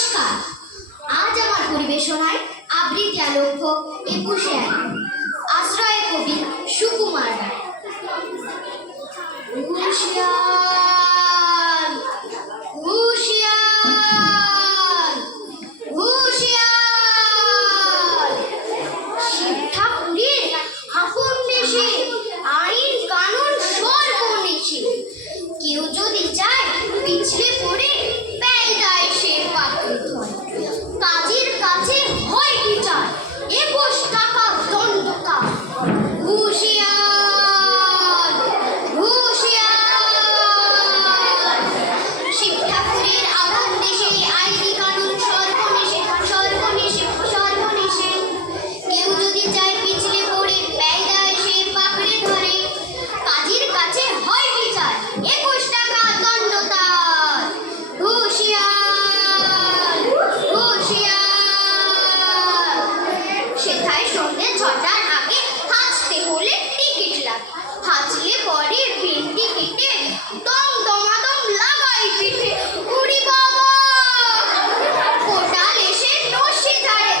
নমস্কার। আজ আমার পরিবেশনায় আবৃত্তি আলোক্য ২১শে আশ্রয় কবি সুকুমার রায়। হুঁশিয়ার হুঁশিয়ার হুঁশিয়ার, শিব ঠাকুরের আপন দেশে আইন কানুন সর্বনেশে। কেউ যদি চায় পিছলে পড়ে বেড়ায় সে পাথর ধরে। কাজের কাছে হয় বিচার, ২১ টাকা দণ্ড তার। হুঁশিয়ার হুঁশিয়ার, শিব ঠাকুরের আপন দেশে আইনি কানুন সর্বনেশে সর্বনেশে সর্বনেশে। কেউ যদি চায় পিছলে পড়ে বেড়ায় সে পাকড়ে ধরে। কাজের কাছে হয় বিচার, ২১ টাকা দণ্ড তার। হুঁশিয়ার হুঁশিয়ার, সেথায় সন্ধ্যে ৬টার আগে হাঁচতে হলে টিকিট লাগে। হাঁচলে পরে ভেন্টি কেটে দম দমাদম লাগাই পিঠে। উড়ি বাবা, কোটাল এসে নস্যি ধারে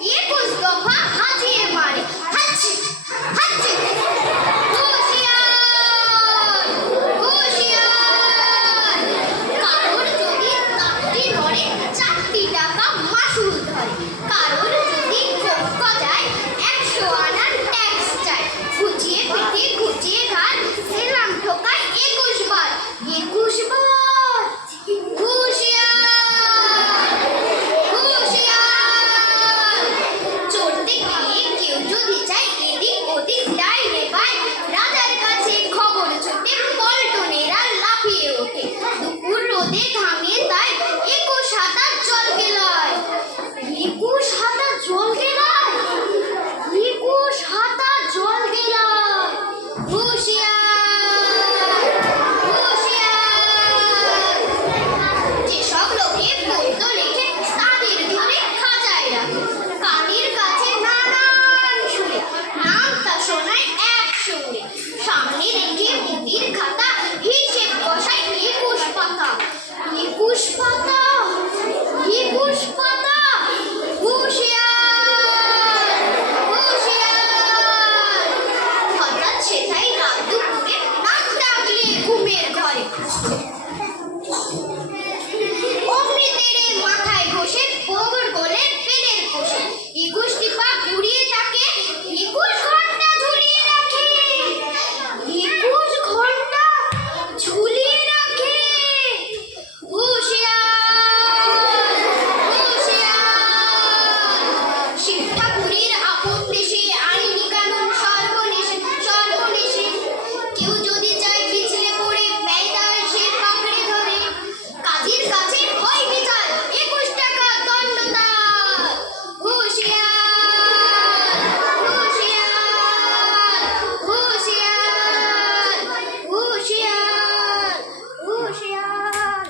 ২১ দফা হাঁচিয়ে মারে। হাঁচি হাঁচি। হুঁশিয়ার হুঁশিয়ার, কারোর যদি তাঁতি নড়ে ৪টি টাকা মাসুল ধরে। কারোর যদি কোপ যায় ১০০ আনা ট্যাক্স চায়। ঘুচিয়ে পিঠে ঘুচিয়ে ঘাট সেলাম ঠোকায় ২১ বার ২১ বার। হুঁশিয়ার হুঁশিয়ার, চড়তে গিয়ে কেউ যদি চায় এদিক ওদিক ডাইনে বাই, রাজার কাছে খবর ছুটে পল্টনেরা লাফিয়ে ওঠে। দুপুর রোদে ঘামিয়ে তাই ২১ হাতা জল গেলায়। ২১ হাতা জল গেলায় ২১ হাতা জল গেলায়। হুঁশিয়ার হুঁশিয়ার, যেসব লোকে পদ্য লেখে তাদের ধরে খাঁচায় রাখে। কানের কাছে নানান সুরে নামটা শোনায় একসঙ্গে। সামনে রেখে মুদির খাতা হিসেব বসায় ২১ পাতা ২১ পাতা ২১ পাতা। হুঁশিয়ার হুঁশিয়ার, হঠাৎ সেথায় রাত দুপুরে নাক ডাকলে ঘুমের ঘরে। অমনি তেড়ে মাথায় ঘষে গোবর গোলে পেনের কোষে। ২১টি পা ঘুরিয়ে তাকে ২১ ঘন্টা ঝুলিয়ে রাখে। ২১ ঘন্টা ঝুলিয়ে রাখে। হুঁশিয়ার হুঁশিয়ার, শিব ঠাকুরের আপন দেশে আইনি কানুন সর্বনেশে সর্বনেশে। কেউ যদি চায় পিছলে পড়ে বেড়ায় সে পাকড়ে ধরে। কাজের কাছে হয় বিচার, ২১ টাকা দণ্ড তার। হুঁশিয়ার হুঁশিয়ার হুঁশিয়ার হুঁশিয়ার হুঁশিয়ার।